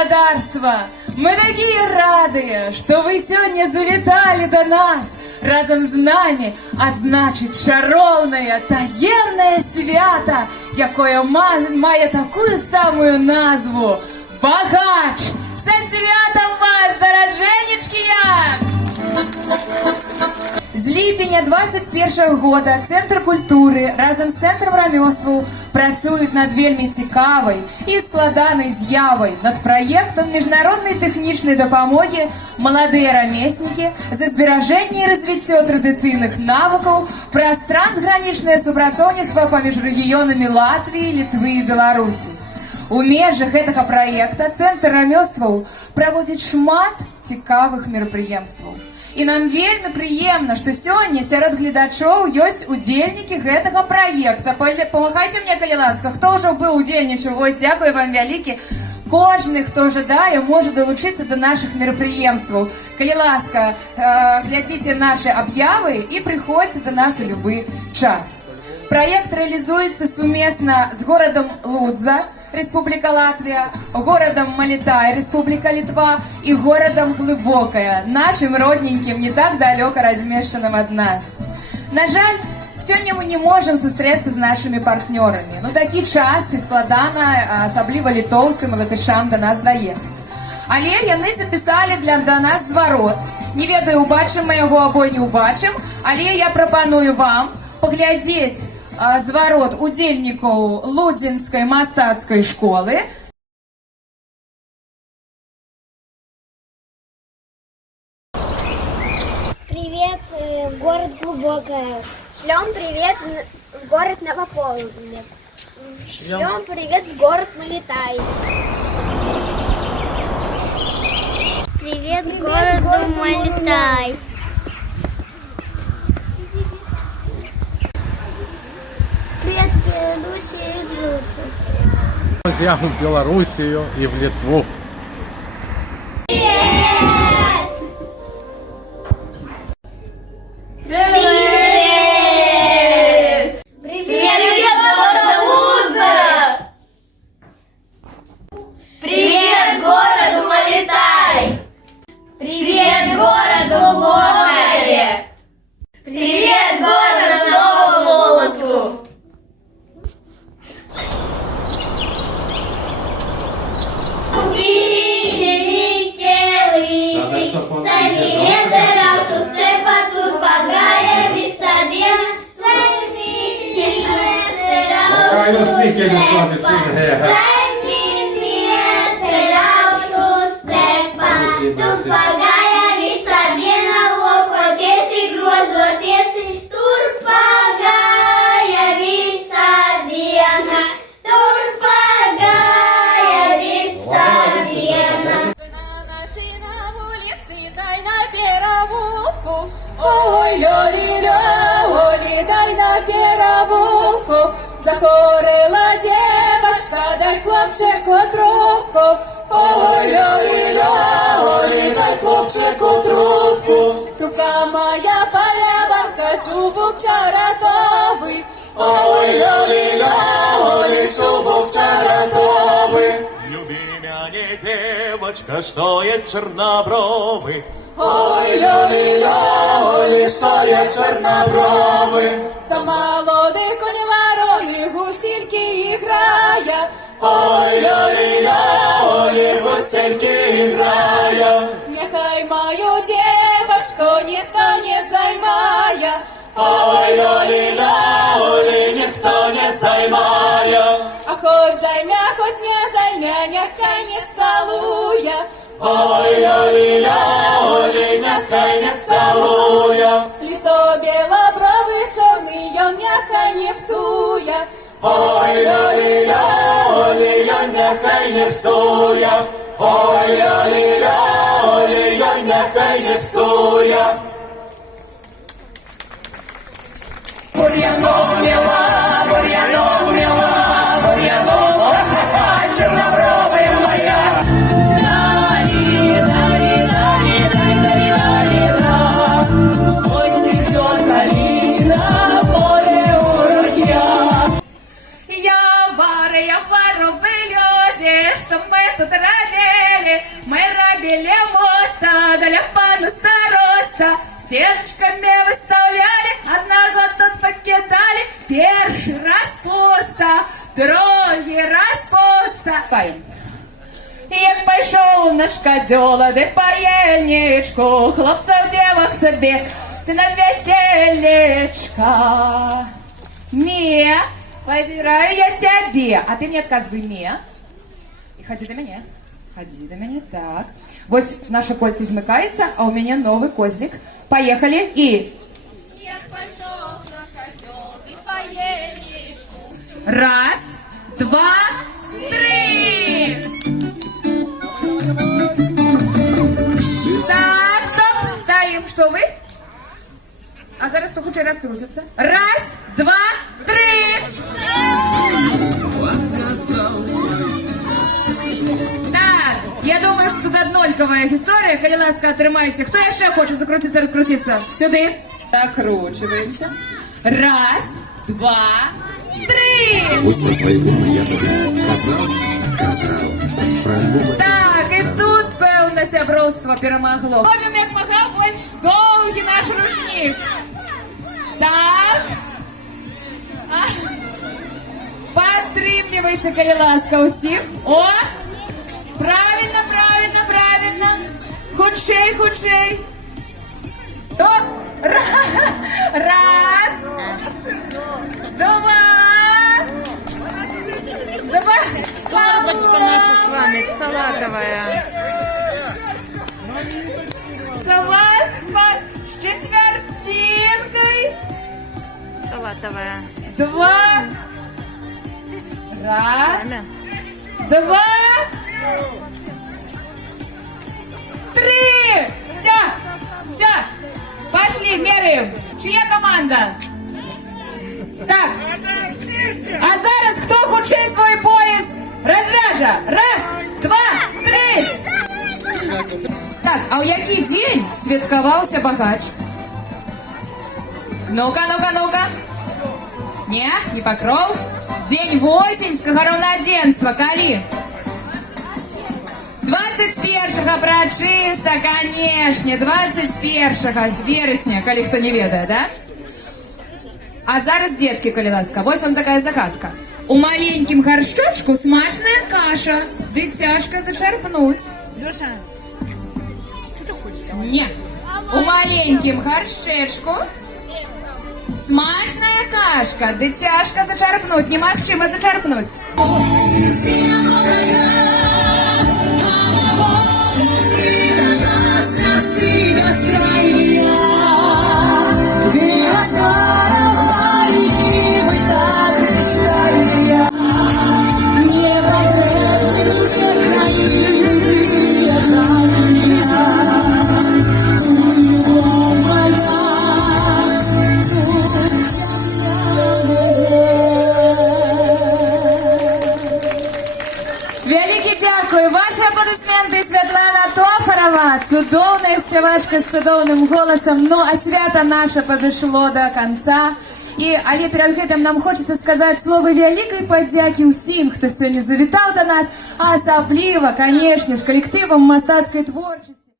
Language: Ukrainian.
гаспадарства! Мы такие рады, что вы сегодня завітали до нас, разом з нами адзначыць чароўнае таемнае свята, якое мае такую самую назву — Багач! Со святом вас, даражэнечкія! З ліпеня 21 года Центр культуры разом з Центром рамёстваў працуюць над вельмі цікавай і складанай з'явай, над праектам міжнароднай тэхнічнай дапамогі «Маладыя рамеснікі» за зберажэнне і развіццё традыцыйных навыкаў праз трансгранічнае супрацоўніцтва паміж рэгіёнамі Латвіі, Літвы і Беларусі. У межах гэтага праекта Цэнтр рамёстваў праводзіць шмат цікавых мерапрыемстваў. І нам вельмі прыемна, што сёння сярод гледачоў ёсць удзельнікі гэтага праекта. Памагайце мне, калі ласка, хто ўжо быў удзельнічаў? Вось, дзякую вам вялікі. Кожны, хто жадае, можа далучыцца да нашых мерапрыемстваў. Калі ласка, глядзіце нашы аб'явы і прыходзьце да нас у любы час. Праект рэалізуецца сумесна з горадам Лудза, Республика Латвия, городом Малітай, Республика Литва и городом Глыбокая, нашим родненьким, не так далеко размещенным от нас. На жаль, сегодня мы не можем сустрэцца с нашими партнерами. Ну, такі час і складана, асабліва літоўцам і латышам до нас доехать. Але яны записали для нас зварот. Не ведаю, убачым мы яго або не убачым, але я прапаную вам паглядзець зварот удзельнікаў Лудзенскай мастацкай школы. Привет, город Глубокое. Шлем привет в город Новополнец. Шлем привет в город Малитай. Привет городу Малитай. Привет в Белоруссию из Луци. Друзьям в Белоруссию и в Литву. Привет! Привет! Привет, город Лудза! Привет, городу Малитай! Привет, городу Глубокое! Привет, городу Новополоцку! Захворела девочка, дай хлопчику трубку. Ой, ой, дай хлопчику трубку. Трубка моя полеванка, чубук чаратовый. Ой, ой, чубук чаратовый. Люби меня, девочка, что я чернобровый. Ой, ой, что я чернобровый. За молодых коней вороны гусельки играя. Ой, ой, гусельки играя. Нехай мою девочку никто не займая. Ой, ой, никто не займая. А хоть займя, хоть не займя, нехай не целуя. Ой, ой, нехай не целуя. Лицо белобровый черный, он нехай не псуя. Ой, ой, нехай не псуя. Ой, ой, нехай не псуя. Бур'янов мила, бур'янов мила, бур'янов, чернобровая моя. Чтоб мы тут рады метели, мы робили моста, для пана староста. Стежечками выставляли, одного тут покидали. Перший раз пусто, другий раз пусто. Спаем. Як пайшов наш козёл, де паельничку, хлопцев девок собі, ти на весельечко. Ме, выбираю я тебе, а ты мне отказывай, ме. И ходи до меня. Ходи до меня, так. Вот наше кольце измыкается, а у меня новый козлик. Поехали, и... Як пішов на козьол, ти паєнічку. Раз, два, три. Так, стоп, ставим. Что вы? А зараз то худший раз крутится. Раз, два, три. Так, я думаю, що тут однолькова історія. Коли ласка, тримайте. Хто ще хоче закрутитися, розкрутитися? Сюди. Закручуємося. Раз, два, три. Ось про свої губи я тобі казав. Так, і тут, певне, сябровство перемогло. Робимо, як мага, більш довгий наш рушник. Так. Підтримується, коли ласка, усіх. О! Правильно, правильно, правильно. Худшей, худшей. О! Раз. Два. Колбочка наша с вами салатовая. Два с четвертинкой. Салатовая. Два. Раз. Два. Три. Все. Все. Пошли, меряем. Чья команда? Так. А зараз хто худший свой пояс розв'яже? Раз, два, три. Так, а у який день святкувався багач? Ну-ка, ну-ка, ну-ка. Не Покров. День Восеньского равноденства, коли? 21-го прачиста, конечно, 21-го вересня, коли хто не ведає, да? А зараз, детки, коли ласка, ось вам такая загадка. У маленьким горшочку смачная каша, дитяшка зачерпнуть. Леша, Не, у маленьким горшечку смачная кашка, дитяшка зачерпнуть, немагчыма зачерпнуть. Велике дякую. Ваші аплодисменти, Святлана Тофарова, цудовна співачка з цудовним голосом. Ну, а свято наше підійшло до кінця. І, але перед гэтым нам хочеться сказати слово великої подяки усім, хто сьогодні завітав до нас, а особливо, конечно ж, колективам мастацької творчості.